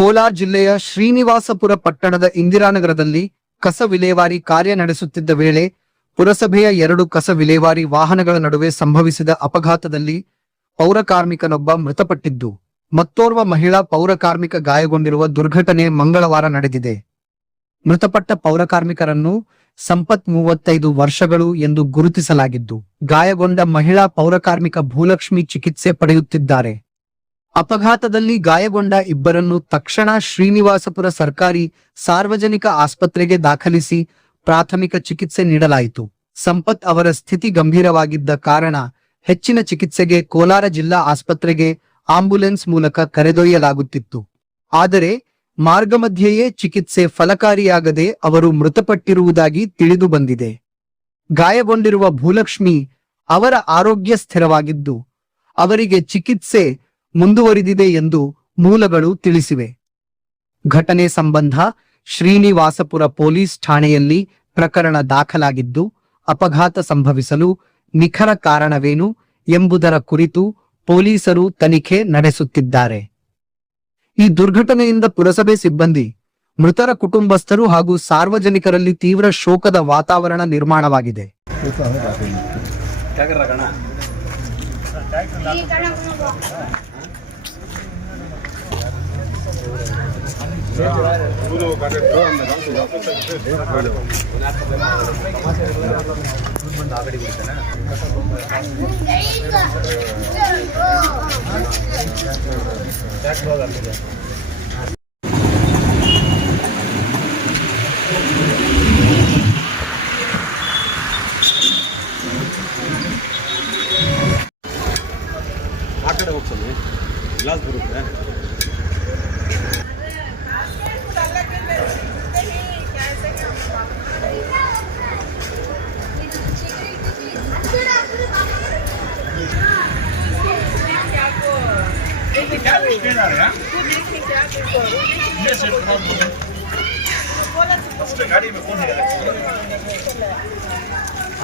ಕೋಲಾರ ಜಿಲ್ಲೆಯ ಶ್ರೀನಿವಾಸಪುರ ಪಟ್ಟಣದ ಇಂದಿರಾನಗರದಲ್ಲಿ ಕಸ ವಿಲೇವಾರಿ ಕಾರ್ಯ ನಡೆಸುತ್ತಿದ್ದ ವೇಳೆ ಪುರಸಭೆಯ 2 ಕಸ ವಿಲೇವಾರಿ ವಾಹನಗಳ ನಡುವೆ ಸಂಭವಿಸಿದ ಅಪಘಾತದಲ್ಲಿ ಪೌರಕಾರ್ಮಿಕನೊಬ್ಬ ಮೃತಪಟ್ಟಿದ್ದು ಮತ್ತೋರ್ವ ಮಹಿಳಾ ಪೌರಕಾರ್ಮಿಕ ಗಾಯಗೊಂಡಿರುವ ದುರ್ಘಟನೆ ಮಂಗಳವಾರ ನಡೆದಿದೆ. ಮೃತಪಟ್ಟ ಪೌರಕಾರ್ಮಿಕರನ್ನು ಸಂಪತ್ 35 ವರ್ಷಗಳು ಎಂದು ಗುರುತಿಸಲಾಗಿದ್ದು ಗಾಯಗೊಂಡ ಮಹಿಳಾ ಪೌರಕಾರ್ಮಿಕ ಭೂಲಕ್ಷ್ಮಿ ಚಿಕಿತ್ಸೆ ಪಡೆಯುತ್ತಿದ್ದಾರೆ. ಅಪಘಾತದಲ್ಲಿ ಗಾಯಗೊಂಡ ಇಬ್ಬರನ್ನು ತಕ್ಷಣ ಶ್ರೀನಿವಾಸಪುರ ಸರ್ಕಾರಿ ಸಾರ್ವಜನಿಕ ಆಸ್ಪತ್ರೆಗೆ ದಾಖಲಿಸಿ ಪ್ರಾಥಮಿಕ ಚಿಕಿತ್ಸೆ ನೀಡಲಾಯಿತು. ಸಂಪತ್ ಅವರ ಸ್ಥಿತಿ ಗಂಭೀರವಾಗಿದ್ದ ಕಾರಣ ಹೆಚ್ಚಿನ ಚಿಕಿತ್ಸೆಗೆ ಕೋಲಾರ ಜಿಲ್ಲಾ ಆಸ್ಪತ್ರೆಗೆ ಆಂಬ್ಯುಲೆನ್ಸ್ ಮೂಲಕ ಕರೆದೊಯ್ಯಲಾಗುತ್ತಿತ್ತು. ಆದರೆ ಮಾರ್ಗಮಧ್ಯೆಯೇ ಚಿಕಿತ್ಸೆ ಫಲಕಾರಿಯಾಗದೆ ಅವರು ಮೃತಪಟ್ಟಿರುವುದಾಗಿ ತಿಳಿದು ಬಂದಿದೆ. ಗಾಯಗೊಂಡಿರುವ ಭೂಲಕ್ಷ್ಮಿ ಅವರ ಆರೋಗ್ಯ ಸ್ಥಿರವಾಗಿದ್ದು ಅವರಿಗೆ ಚಿಕಿತ್ಸೆ ಮುಂದುವರಿದಿದೆ ಎಂದು ಮೂಲಗಳು ತಿಳಿಸಿವೆ. ಘಟನೆ ಸಂಬಂಧ ಶ್ರೀನಿವಾಸಪುರ ಪೊಲೀಸ್ ಠಾಣೆಯಲ್ಲಿ ಪ್ರಕರಣ ದಾಖಲಾಗಿದ್ದು ಅಪಘಾತ ಸಂಭವಿಸಲು ನಿಖರ ಕಾರಣವೇನು ಎಂಬುದರ ಕುರಿತು ಪೊಲೀಸರು ತನಿಖೆ ನಡೆಸುತ್ತಿದ್ದಾರೆ. ಈ ದುರ್ಘಟನೆಯಿಂದ ಪುರಸಭೆ ಸಿಬ್ಬಂದಿ, ಮೃತರ ಕುಟುಂಬಸ್ಥರು ಹಾಗೂ ಸಾರ್ವಜನಿಕರಲ್ಲಿ ತೀವ್ರ ಶೋಕದ ವಾತಾವರಣ ನಿರ್ಮಾಣವಾಗಿದೆ. ಆ ಕಡೆ ಹೋಗ್ಸೋದು ಗ್ಲಾಸ್ ಬರುತ್ತೆ. गाड़ी में कौन है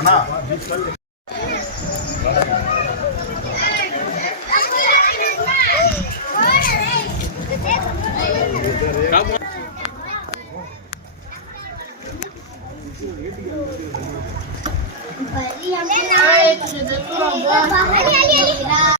ना?